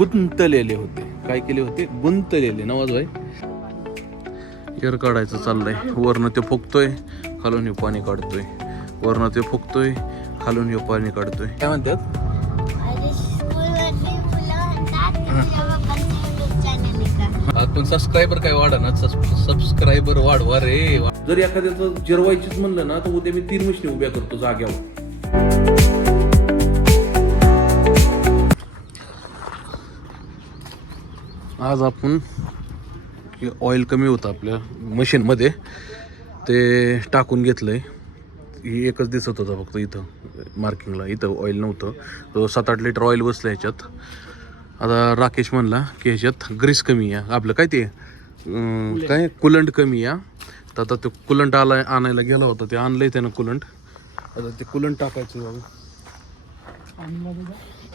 गुंतलेले होते. काय केले होते? गुंतलेले. नवाज भाई एअर काढायचं चाललंय. वरनं ते फुकतोय, खालून हे पाणी काढतोय. वरनं ते फुकतोय, खालून हे पाणी काढतोय. काय म्हणतात? पण सबस्क्रायबर काय वाढा ना, सबस्क्रायबर वाढवा रे. जर एखाद्याचं जिरवायचीच म्हणलं ना तर उद्या मी 3 मशीनी उभ्या करतो जाग्यावर. आज आपण ऑइल कमी होतं आपल्या मशीनमध्ये, ते टाकून घेतलंय. ही एकच दिसत होतं फक्त इथं मार्किंगला, इथं ऑइल नव्हतं. 7-8 लिटर ऑइल बसलं ह्याच्यात. आता राकेश म्हणला की ह्याच्यात ग्रीस कमी आहे आपलं, काय ते काय कुलंट कमी आहे. तर आता तो कुलंट आणायला गेला होता, ते आणलंय त्यानं कुलंट. आता ते कुलंट टाकायचं बाबा,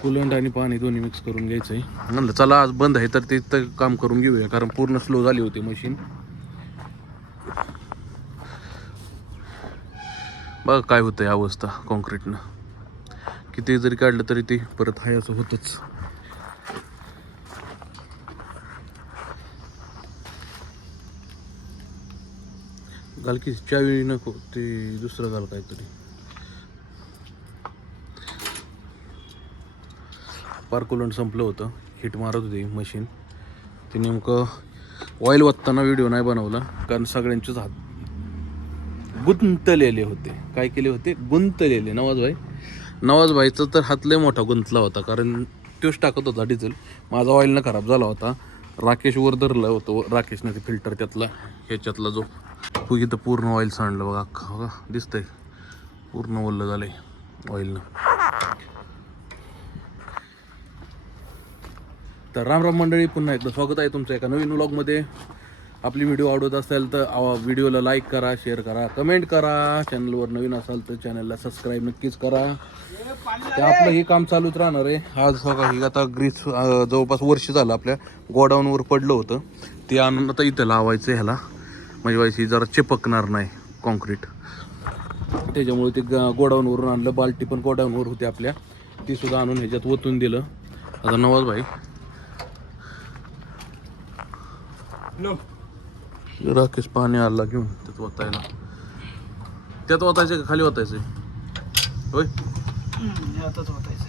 कुलंट आणि पाणी दोन्ही मिक्स करून घ्यायचंय. म्हणलं चला आज बंद आहे तर ते काम करून घेऊया, कारण पूर्ण स्लो झाली होती मशीन. बघा काय होतं अवस्था कॉन्क्रीटनं. किती जरी काढलं तरी ते परत हाय असं होतच. घाल की चावी नको, ते दुसरं घाल काहीतरी. पार कुलंट संपलं होतं, हिट मारत होती मशीन. ते नेमकं ऑइल वत्ताना व्हिडिओ नाही बनवला, कारण सगळ्यांचेच हात गुंतलेले होते. काय केले होते? गुंतलेले. नवाज भाईचा तर हात लय मोठा गुंतला होता, कारण तोच टाकत होता डिझेल. माझा ऑइलनं खराब झाला होता. राकेश वर धरलं होतं, राकेशनं ते फिल्टर त्यातला ह्याच्यातला जो इथं पूर्ण ऑइल सांडलं बघा, अख्खा बघा दिसतंय पूर्ण ओलं झालंय ऑइलनं. तर राम राम मंडळी, पुन्हा एकदा स्वागत आहे तुमचं एका नवीन व्लॉगमध्ये. आपली व्हिडिओ आवडत असेल तर व्हिडिओला लाईक करा, शेअर करा, कमेंट करा. चॅनलवर नवीन असाल तर चॅनलला सबस्क्राईब नक्कीच करा. ते आपलं हे काम चालूच राहणार आहे. आज बघा ही आता ग्रीस जवळपास वर्ष झालं आपल्या गोडाऊनवर पडलं होतं. ते आणून आता इथं लावायचं ह्याला, म्हणजे व्हायची जरा चिपकणार नाही कॉन्क्रीट. त्याच्यामुळे ते गोडाऊनवरून आणलं. बाल्टी पण गोडाऊनवर होती आपल्या, ती सुद्धा आणून ह्याच्यात ओतून दिलं. आता नवाज भाई राकेश पाणी आला घेऊन त्यात ओतायला. त्यात ओतायचं का खाली ओतायचं? होय आताच होतायचं.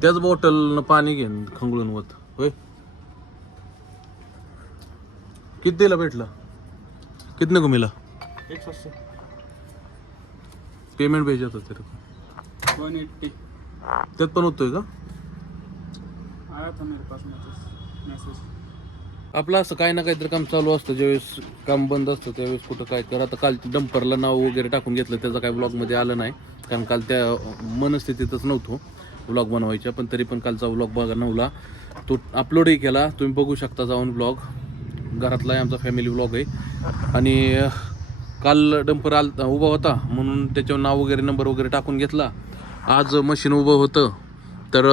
त्याच बॉटलनं पाणी घेऊन खंगळून होत. होय किती दिला भेटला? कितने को मिला? 180. पेमेंट भेजा होता तेरे को? 180 त्यात पण होतोय का? आया था मेरे पास मैसेज. आपलं असं काही ना काहीतरी काम चालू असतं. ज्यावेळेस काम बंद असतं त्यावेळेस कुठं काय करा. आता काल डंपरला नाव वगैरे टाकून घेतलं, त्याचं काय ब्लॉगमध्ये आलं नाही, कारण काल त्या मनस्थितीतच नव्हतो व्लॉग बनवायच्या. पण तरी पण कालचा व्लॉग बघा नवला तो अपलोडही केला, तुम्ही बघू शकता जाऊन व्लॉग. घरातला आहे आमचा, फॅमिली व्लॉग आहे. आणि काल डंपर उभा होता म्हणून त्याच्यावर नाव वगैरे नंबर वगैरे टाकून घेतला. आज मशीन उभं होतं तर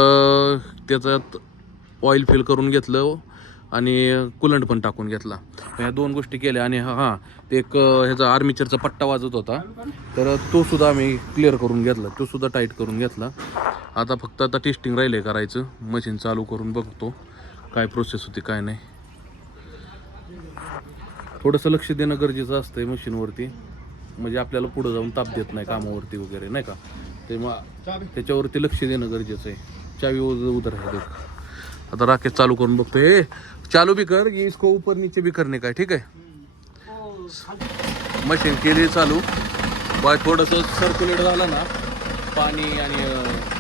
त्याच्यात ऑइल फिल करून घेतलं आणि कुलंट पण टाकून घेतला. ह्या 2 गोष्टी केल्या. आणि ते एक ह्याचा आर्मिचरचा पट्टा वाजत होता, तर तो सुद्धा आम्ही क्लिअर करून घेतला, तो सुद्धा टाईट करून घेतला. आता फक्त टेस्टिंग राहिलं आहे करायचं. मशीन चालू करून बघतो काय प्रोसेस होती काय नाही. थोडंसं लक्ष देणं गरजेचं असतं मशीनवरती, म्हणजे आपल्याला पुढं जाऊन ताप देत नाही कामावरती वगैरे, नाही का? ते मग त्याच्यावरती लक्ष देणं गरजेचं आहे. चावी उधर है. आता राकेश चालू करून बघतो. हे चालू भी कर, ये इसको ऊपर नीचे भी करने का है, ठीक है? मशीन केली चालू. बाय थोडंसं सर्क्युलेट झालं ना पाणी आणि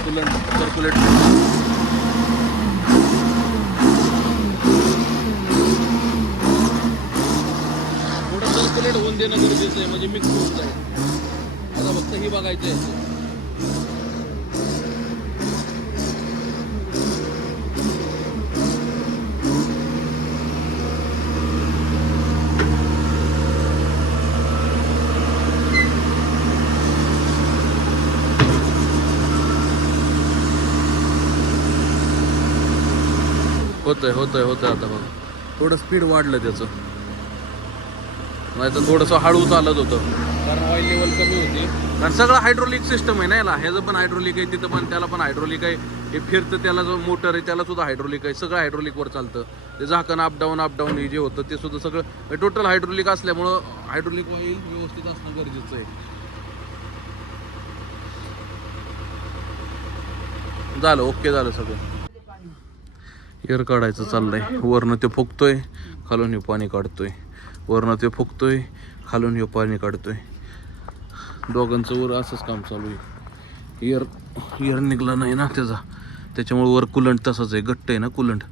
कुलंट सर्क्युलेट, थोडं सर्क्युलेट होऊन देणं गरजेचं आहे, म्हणजे मिक्स होऊन जाईल. आता फक्त ही बघायचं आहे. होतंय आता बघा. थोडं स्पीड वाढलं त्याचं, नाही तर थोडंसं हळू चालत होतं कारण ऑइल लेवल कमी होती. कारण सगळं हायड्रोलिक सिस्टम आहे ना याला, ह्याचं पण हायड्रोलिक आहे, तिथं पण त्याला पण हायड्रोलिक आहे, हे फिरतं त्याला जो मोटर आहे त्याला सुद्धा हायड्रोलिक आहे, सगळं हायड्रोलिकवर चालतं. ते झाकण अपडाऊन हे जे होतं ते सुद्धा सगळं टोटल हायड्रोलिक असल्यामुळं हायड्रोलिक ऑइल व्यवस्थित असणं गरजेचं आहे. झालं, ओके झालं सगळं. एअर काढायचं चाललंय, वरनं ते फुकतोय, खालून हे पाणी काढतोय, वरनं ते फुकतोय, खालून हे पाणी काढतोय. दोघांचं वर असंच काम चालू आहे. एअर निघला नाही ना त्याच्यामुळे वर कुलंट तसंच आहे, घट्ट आहे ना कुलंट,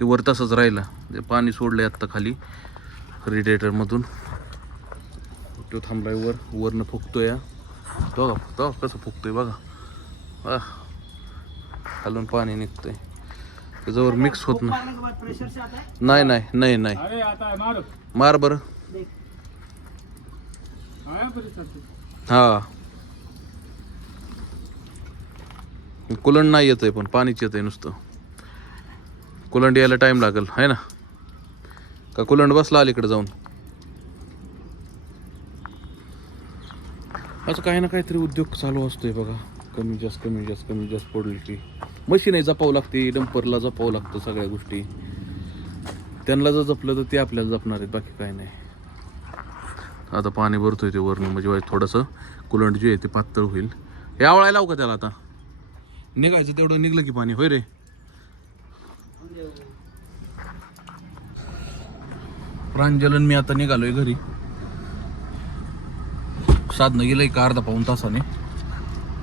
ते वर तसंच राहिलं. ते पाणी सोडलंय आत्ता खाली रेडिएटरमधून, तो थांबलाय वरनं फुकतोय. तो कसं फुकतोय बघा, खालून पाणी निघतंय, त्याच्यावर मिक्स होत नाही. नाही मार बरं. हा कुलंड नाही येत आहे, पण पाणीच येत आहे नुसतं. कुलंड यायला टाइम लागेल आहे ना, का कुलंड बसला अलीकडे जाऊन. असं काही ना काहीतरी उद्योग चालू असतोय बघा. कमी जास्त पडली की मशीन आहे, जपावं लागते, डंपरला जपावं लागतं सगळ्या गोष्टी. त्यांना जर जपलं तर ते आपल्याला जपणार आहेत, बाकी काय नाही. आता पाणी भरतोय ते वरनं, म्हणजे थोडंसं कुलंट जे आहे ते पातळ होईल. हे आवळायला लावू का त्याला, आता निघायचं तेवढं निघलं की पाणी. होय रे, प्रांजलन मी आता निघालोय घरी. साधनं गेलं एक अर्धा पाऊण तासाने,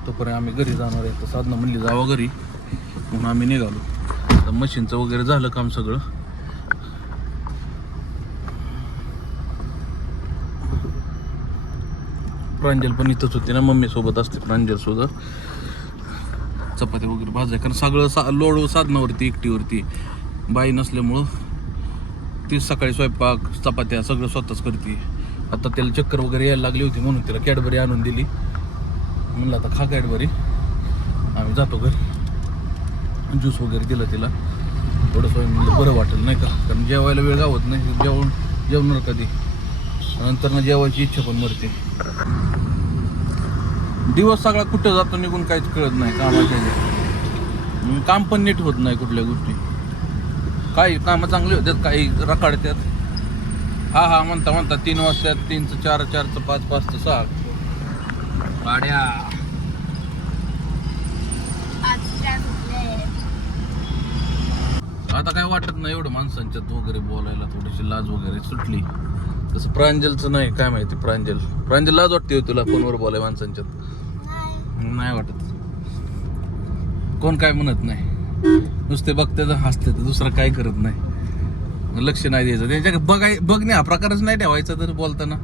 तोपर्यंत आम्ही घरी जाणार आहे. तर साधनं म्हणली जावं घरी, म्हणून आम्ही निघालो. तर मशीनचं वगैरे झालं काम सगळं. प्रांजल पण इथंच होती ना, मम्मी सोबत असते प्रांजल सुद्धा. चपात्या वगैरे भाजाय, कारण सगळं लोड साधनावरती एकटीवरती, बाई नसल्यामुळं ती सकाळी स्वयंपाक चपात्या सगळं स्वतःच करते. आता त्याला चक्कर वगैरे यायला लागली होती म्हणून तिला कॅडबरी आणून दिली. म्हणलं आता खा कॅडबरी, आम्ही जातो घरी. ज्यूस वगैरे दिलं तिला थोडंसं, म्हणलं बरं वाटेल नाही का, कारण जेवायला वेळ गावत नाही, जेवणार कधी, नंतर ना जेवायची इच्छा पण मरते. दिवस सगळा कुठं जातो निघून काहीच कळत नाही कामाच्या, काम पण नीट होत नाही कुठल्या गोष्टी. काही कामं चांगली होतात, काही रखडतात. हा म्हणता 3 वाजतात, 3चं 4, 4चं 5, 5चं 6 गाड्या. आता काय वाटत नाही एवढं माणसांच्यात वगैरे बोलायला, थोडीशी लाज वगैरे सुटली. तसं प्रांजलचं नाही, काय माहिती. प्रांजल लाज वाटते तुला फोनवर बोलाय माणसांच्यात? नाही वाटत, कोण काय म्हणत नाही, नुसते बघते तर हसते, तर दुसरं काय करत नाही, लक्ष नाही द्यायचं त्यांच्याकडे. बघणे हा प्रकारच नाही ठेवायचा. तर बोलताना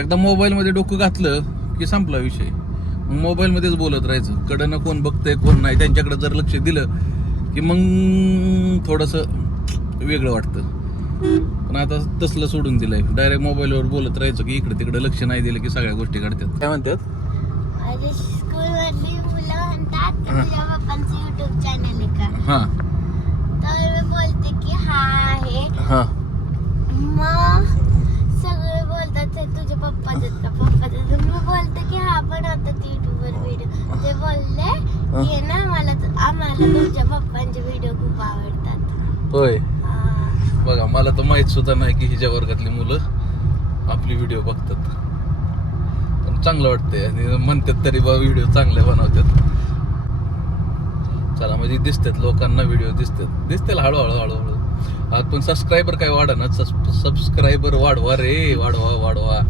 एकदा मोबाईलमध्ये डोकं घातलं की संपला विषय, मग मोबाईलमध्येच बोलत राहायचं. कडनं कोण बघतंय कोण नाही त्यांच्याकडे जर लक्ष दिलं की मग थोडंसं वेगळं वाटतं. पण आता तसलं सोडून दिलंय, डायरेक्ट मोबाईलवर बोलत राहायचं की इकडे तिकडे लक्ष नाही दिलं की सगळ्या गोष्टी घडतात. काय म्हणतात स्कूल मधली मुलं म्हणतात तुझ्या पप्पांचं युट्यूब चॅनल आहे का? हा, तर मी बोलते की हा आहे. हा, मग सगळे बोलतात ते तुझ्या पप्पाचं का पप्पाचं. मी बोलते की हा पण आता युट्यूबवर व्हिडिओ. ते बोलले की ना आम्हाला तुमच्या पप्पांचे व्हिडिओ खूप आवडतात. होय. बघा, मला तर माहित सुद्धा नाही की हिच्या वर्गातली मुलं आपली व्हिडिओ बघतात. पण चांगलं वाटतंय आणि म्हणतात तरी बा व्हिडिओ चांगले बनवतात. चला म्हणजे दिसतात लोकांना, व्हिडिओ दिसतील हळूहळू. आज पण सबस्क्रायबर काय वाढा ना, सबस्क्रायबर वाढवा रे, वाढवा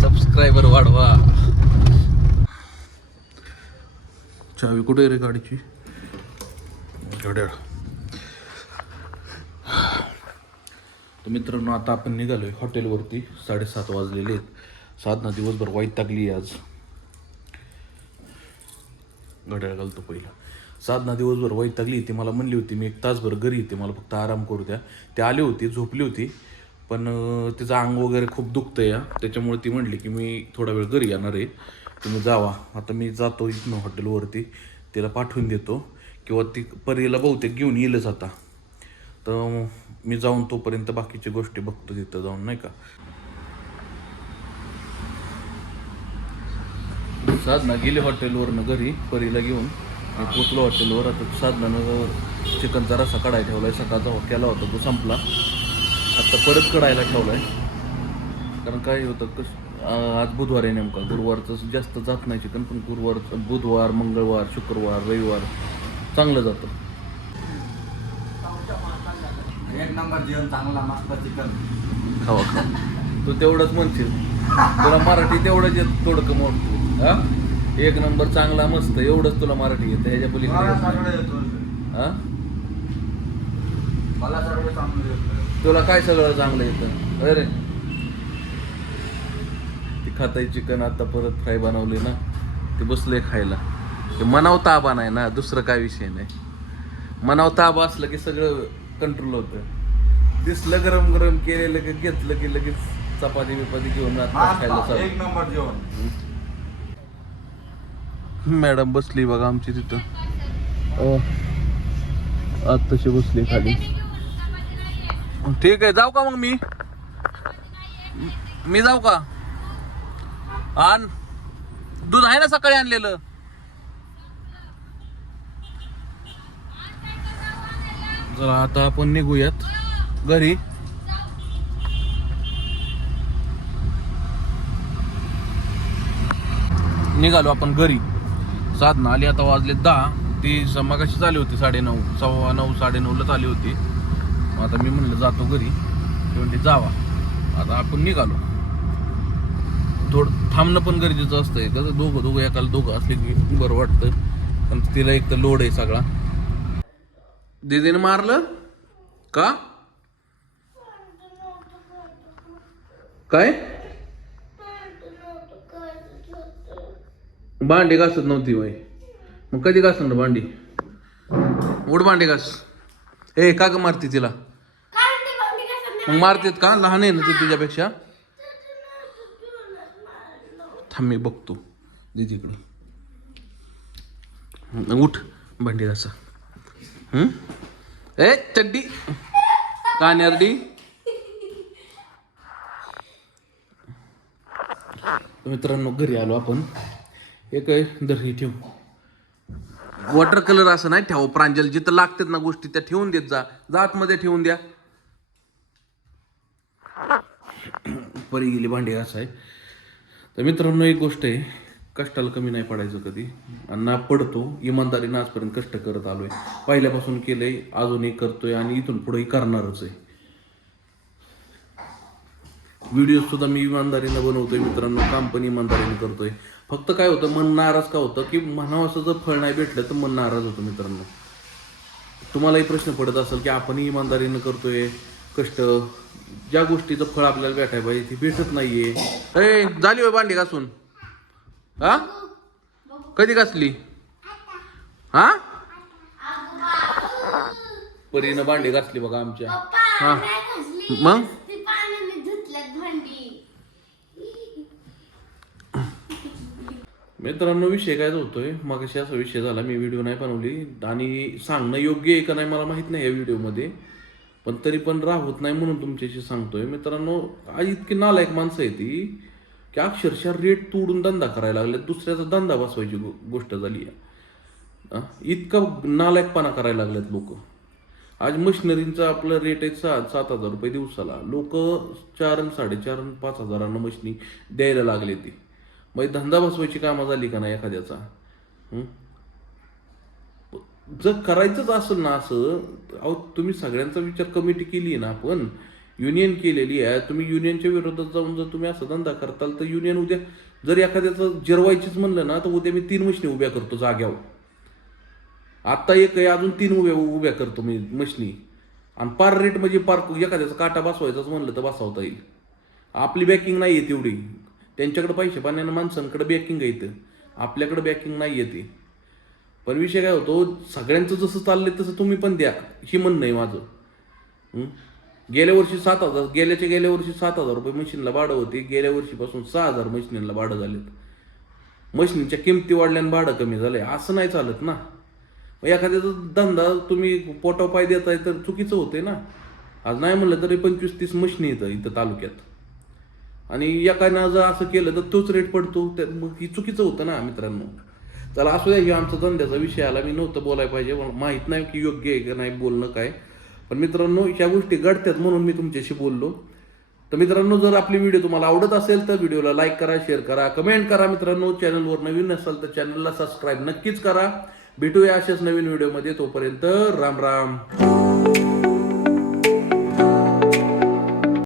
सबस्क्रायबर वाढवा. चावी कुठे रे गाडीची? घड्याळ. तर मित्रांनो, आता आपण निघालोय हॉटेलवरती. 7:30 वाजलेले आहेत. साधना दिवसभर वैतागली आज. घड्याळ घालतो पहिला. साधना दिवसभर वैतागली. ती मला म्हणली होती मी 1 तासभर घरी येते, मला फक्त आराम करू द्या. ती आली होती, झोपली होती, पण तिचं अंग वगैरे खूप दुखतं या, त्याच्यामुळे ती म्हणली की मी थोडा वेळ घरी येणार आहे, तुम्ही जावा. आता मी जातो इथनं हॉटेलवरती, तिला पाठवून देतो, किंवा ती परीला बहुतेक घेऊन येईलच आता. तर मी जाऊन तोपर्यंत बाकीच्या गोष्टी बघतो तिथं जाऊन, नाही का. साधना गेली हॉटेलवरनं घरी परीला घेऊन, पोचलो हॉटेलवर. आता साधनानं चिकनचा रस्सा कढायला ठेवलाय, सकाळचा केला होता तो संपला, आता परत कढायला ठेवलाय. कारण काय होतं आज बुधवार आहे नेमका, गुरुवारचं जास्त जात नाही चिकन, पण बुधवार, मंगळवार, शुक्रवार, रविवार चांगलं जातं. एक नंबर जेवण चांगला मस्त चिकन खावा खा, तू तेवढंच म्हणशील, तुला मराठी तेवढंच येत थोडं मोठं. हा, एक नंबर चांगला मस्त एवढंच तुला मराठी येतं, ह्याच्या मला सगळं येतं. हा, मला सगळं चांगलं येतं. तुला काय सगळं चांगलं येतं. अरे ती खाताय चिकन, आता परत फ्राय बनवली ना, ते बसले खायला. ते मनाव ताबा नाही ना, दुसरं काय विषय नाही. मनाव ताबा असलं की सगळं कंट्रोल होतं. दिसलं गरम गरम केलेलं की घेतलं की लगेच चपाती बिपाती घेऊन आता खायला मस्त, चालू. एक नंबर जेवण. मॅडम बसली बघा आमची तिथं, आत्ताशी बसली खाली. ठीक आहे, जाऊ का मग मी जाऊ का. आण दूध आहे ना सकाळी आणलेलं. जरा आता आपण निघूयात घरी. निघालो आपण घरी. साधना आली, आता वाजले 10. ती मगाशी आली होती 9:30, 9:15, 9:30ला आली होती. आता मी म्हणलं जातो घरी, ती म्हणते जावा. आता आपण निघालो. थोडं थांबणं पण गरजेचं असतंय, कसं दोघं एकाला दोघं असले की बरं वाटतं. पण तिला एक तर लोड आहे सगळा. दीदीने मारलं का काय. भांडी घासत नव्हती बाई, मग कधी घासणार भांडी. उड भांडी घास. ए का ग मारते तिला. मग मारतेत का, लहान आहे ना ती तुझ्यापेक्षा. थांब मी बघतो दीदीकडे. उठ भांडी घासा. ए चड्डी कान्यारडी. मित्रांनो घरी आलो आपण. एक दर्ही ठेव. वॉटर कलर असं नाही ठेव प्रांजल, जिथं लागतात ना गोष्टी त्या ठेवून देत जा. आतमध्ये ठेवून द्या. परी गेली भांडी घासाय. तर मित्रांनो एक गोष्ट आहे, कष्टाला कमी नाही पडायचं कधी. आणि ना पडतो, इमानदारीनं आजपर्यंत कष्ट करत आलोय, पहिल्यापासून केलंय, अजूनही करतोय आणि इथून पुढेही करणारच आहे. व्हिडिओ सुद्धा मी इमानदारीनं बनवतोय मित्रांनो, काम पण इमानदारीनं करतोय. फक्त काय होतं, मन नाराज का होतं की म्हणावं असं जर फळ नाही भेटलं तर मन नाराज होतं. मित्रांनो तुम्हालाही प्रश्न पडत असेल की आपणही इमानदारीनं करतोय कष्ट, ज्या गोष्टीचं फळ आपल्याला भेटायला पाहिजे ती भेटत नाहीये. ए झाली होय भांडी घासून. हा कधी घासली. हा परीनं भांडी घासली बघा आमच्या. हा मग मित्रांनो विषय काय होतोय, मागाशी असा विषय झाला, मी व्हिडिओ नाही बनवली आणि सांगणं योग्य आहे का नाही मला माहित नाही या व्हिडिओमध्ये, पण तरी पण राहत नाही म्हणून तुमच्याशी सांगतोय. मित्रांनो आज इतकी नालायक माणसं आहे ती की अक्षरशः रेट तोडून धंदा करायला लागले, दुसऱ्याचा धंदा बसवायची गोष्ट झाली आहे. इतका नालायकपणा करायला लागलेत लोक. आज मशिनरींचा आपलं रेट आहे 7,000 रुपये दिवसाला, लोक 4, 4.5, 5,000 मशिनी द्यायला लागले. ती मग धंदा बसवायची कामं झाली का नाही एखाद्याचा. जर करायचंच असेल ना असं, अहो तुम्ही सगळ्यांचा विचार कमिटी केली आहे ना, आपण युनियन केलेली आहे, तुम्ही युनियनच्या विरोधात जाऊन जर तुम्ही असं धंदा करताल तर युनियन उद्या जर एखाद्याचं जिरवायचीच म्हणलं ना तर उद्या मी 3 मशिनी उभ्या करतो जाग्यावर. आत्ता एक आहे, अजून 3 उभ्या करतो मी मशिनी. आणि पार रेट म्हणजे पार एखाद्याचा काटा बसवायचाच म्हणलं तर बसवता येईल. आपली बॅकिंग नाही आहे तेवढी, त्यांच्याकडे पैसे पाण्यानं माणसांकडे बॅकिंग आहे, आपल्याकडे बॅकिंग नाही आहे. पण विषय काय होतो, सगळ्यांचं जसं चाललंय तसं तुम्ही पण द्या, ही म्हणणं आहे माझं. गेल्या वर्षी 7,000, गेल्या वर्षी 7,000 रुपये मशीनला भाडं होते, गेल्या वर्षीपासून 6,000 मशिनीला भाडं झालेत. मशिनीच्या किमती वाढल्यानं भाडं कमी झालंय, असं नाही चालत ना. मग एखाद्याचा धंदा तुम्ही पोटाव पाय देताय तर चुकीचं होते ना. आज नाही म्हणलं तरी 25-30 मशिनी येतं इथं तालुक्यात. आणि एकानं जर असं केलं तर तोच रेट पडतो, मग ही चुकीचं होतं ना मित्रांनो. चला असू द्या, हे आमचा धंद्याचा विषय आला, मी नव्हतं बोलायला पाहिजे, मला माहीत नाही की योग्य आहे का नाही बोलणं काय. पण मित्रांनो ह्या गोष्टी घडतात म्हणून मी तुमच्याशी बोललो. तर मित्रांनो जर आपली व्हिडिओ तुम्हाला आवडत असेल तर व्हिडिओला लाईक करा, शेअर करा, कमेंट करा. मित्रांनो चॅनलवर नवीन असाल तर चॅनलला सबस्क्राईब नक्कीच करा. भेटूया अशाच नवीन व्हिडिओमध्ये. तोपर्यंत राम राम.